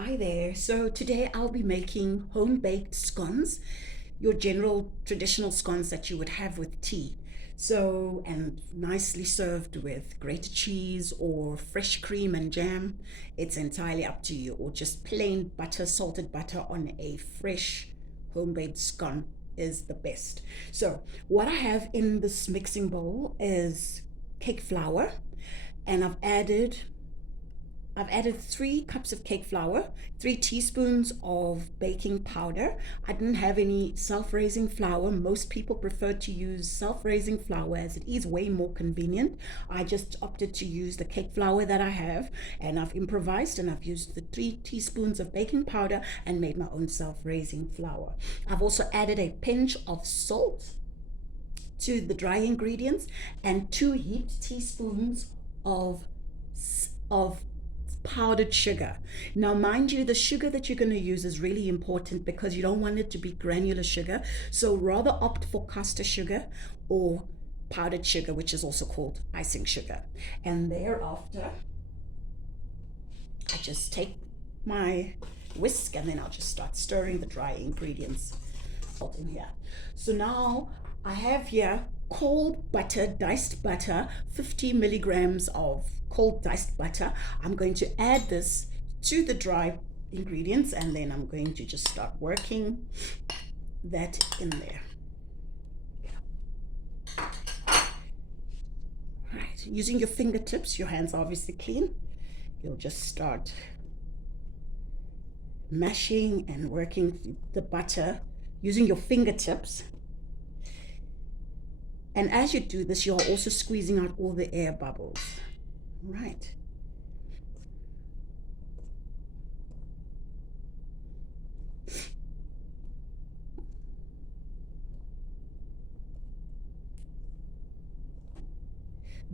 Hi there. So today I'll be making home-baked scones, your general traditional scones that you would have with tea. So, and nicely served with grated cheese or fresh cream and jam. It's entirely up to you, or just plain butter, salted butter on a fresh home-baked scone is the best. So, what I have in this mixing bowl is cake flour, and I've added 3 cups of cake flour, 3 teaspoons of baking powder. I didn't have any self-raising flour. Most people prefer to use self-raising flour as it is way more convenient. I just opted to use the cake flour that I have, and I've improvised and I've used the 3 teaspoons of baking powder and made my own self-raising flour. I've also added a pinch of salt to the dry ingredients and 2 heaped teaspoons of of powdered sugar. Now, mind you, the sugar that you're going to use is really important because you don't want it to be granular sugar. So rather opt for caster sugar or powdered sugar, which is also called icing sugar. And thereafter, I just take my whisk and then I'll just start stirring the dry ingredients in here. So now I have here cold butter, diced butter, 50 milligrams of cold diced butter. I'm going to add this to the dry ingredients and then I'm going to just start working that in there. Right, using your fingertips, your hands are obviously clean. You'll just start mashing and working the butter using your fingertips. And as you do this, you're also squeezing out all the air bubbles. Right.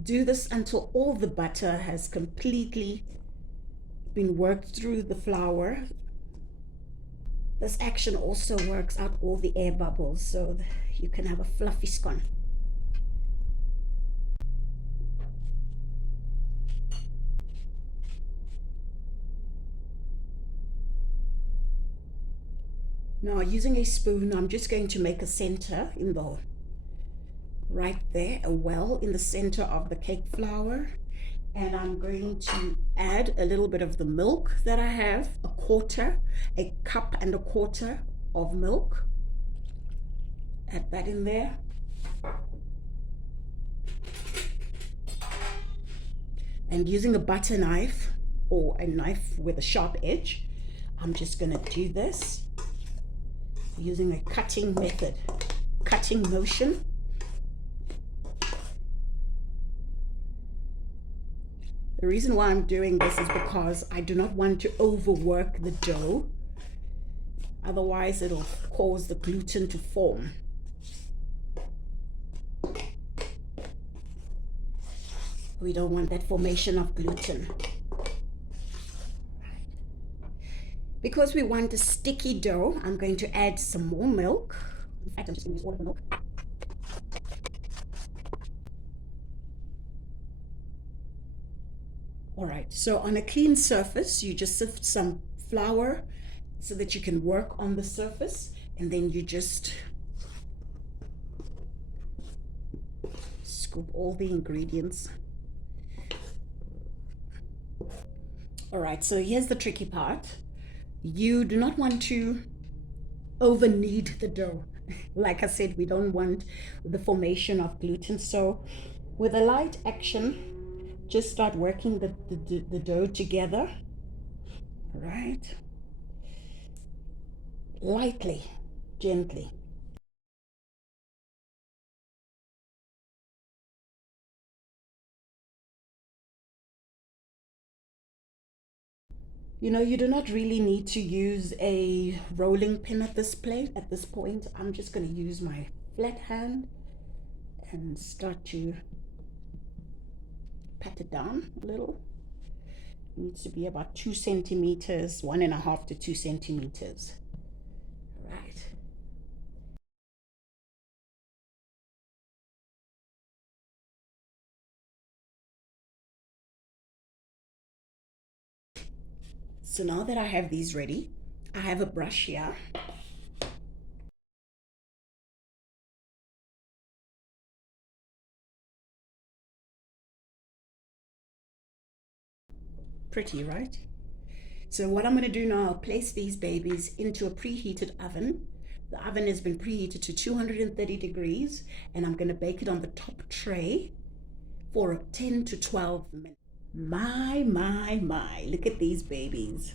Do this until all the butter has completely been worked through the flour. This action also works out all the air bubbles so you can have a fluffy scone. Now, using a spoon, I'm just going to make a center in the right there, a well in the center of the cake flour. And I'm going to add a little bit of the milk that I have, a cup and a quarter of milk. Add that in there. And using a butter knife or a knife with a sharp edge, I'm just going to do this using a cutting method, cutting motion. The reason why I'm doing this is because I do not want to overwork the dough. Otherwise, it'll cause the gluten to form. We don't want that formation of gluten. Because we want a sticky dough, I'm going to add some more milk. In fact, I'm just going to use all of the milk. All right, so on a clean surface, you just sift some flour so that you can work on the surface, and then you just scoop all the ingredients. All right, so here's the tricky part. You do not want to over knead the dough. Like I said, we don't want the formation of gluten. So with a light action, just start working the dough together. All right. Lightly, gently. You know, you do not really need to use a rolling pin at this point. I'm just going to use my flat hand and start to pat it down a little. It needs to be about 2 centimeters, 1.5 to 2 centimeters. Right. So now that I have these ready, I have a brush here. Pretty, right? So what I'm going to do now, I'll place these babies into a preheated oven. The oven has been preheated to 230 degrees, and I'm going to bake it on the top tray for 10 to 12 minutes. My, look at these babies.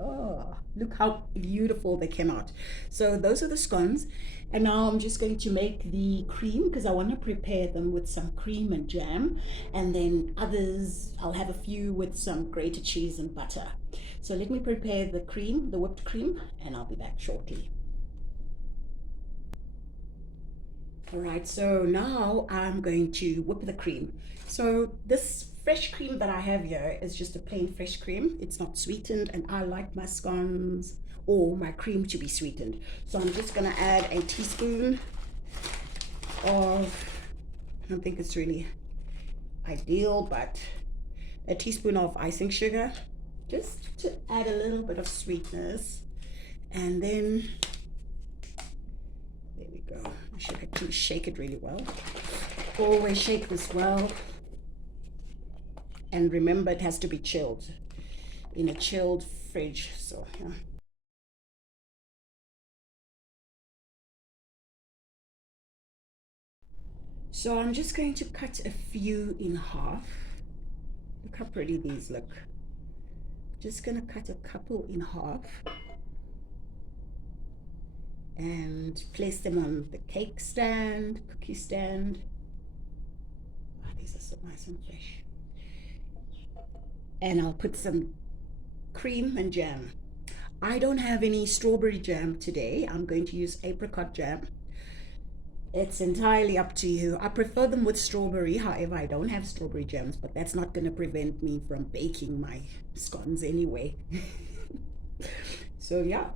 Oh, look how beautiful they came out. So those are the scones. And now I'm just going to make the cream because I want to prepare them with some cream and jam. And then others, I'll have a few with some grated cheese and butter. So let me prepare the cream, the whipped cream, and I'll be back shortly. All right, so now I'm going to whip the cream. So this fresh cream that I have here is just a plain fresh cream. It's not sweetened, and I like my scones or my cream to be sweetened. So I'm just gonna add a teaspoon of, I don't think it's really ideal, but a teaspoon of icing sugar, just to add a little bit of sweetness. And then there we go. I should actually shake it really well. Always shake this well. And remember, it has to be chilled in a chilled fridge. So, yeah. So I'm just going to cut a few in half. Look how pretty these look. Just gonna cut a couple in half and place them on the cake stand, cookie stand. Oh, these are so nice and fresh. And I'll put some cream and jam. I don't have any strawberry jam today. I'm going to use apricot jam. It's entirely up to you. I prefer them with strawberry. However, I don't have strawberry jams, but that's not going to prevent me from baking my scones anyway. So yeah.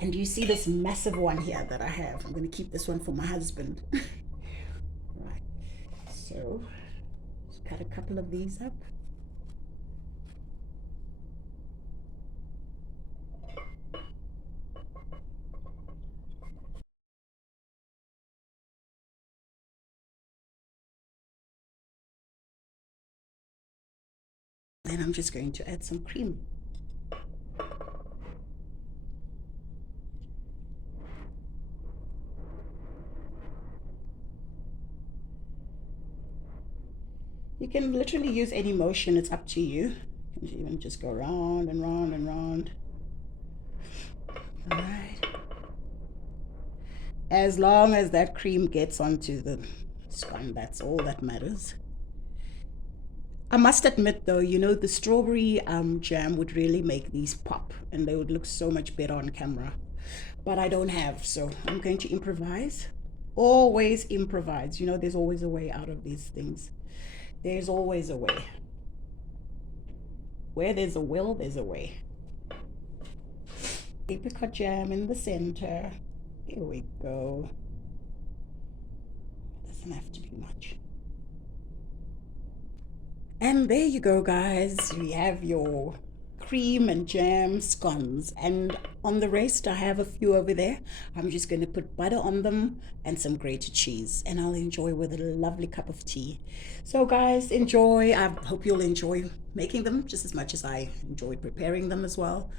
And you see this massive one here that I have? I'm going to keep this one for my husband. Right. So just cut a couple of these up. Then I'm just going to add some cream. You can literally use any motion, it's up to you. You can even just go round and round and round. All right. As long as that cream gets onto the scone, that's all that matters. I must admit though, you know, the strawberry jam would really make these pop and they would look so much better on camera. But I don't have, so I'm going to improvise. Always improvise. You know, there's always a way out of these things. There's always a way. Where there's a will, there's a way. Apricot jam in the center. Here we go. Doesn't have to be much. And there you go, guys. You have your cream and jam scones. And on the rest, I have a few over there. I'm just going to put butter on them and some grated cheese. And I'll enjoy with a lovely cup of tea. So guys, enjoy. I hope you'll enjoy making them just as much as I enjoyed preparing them as well.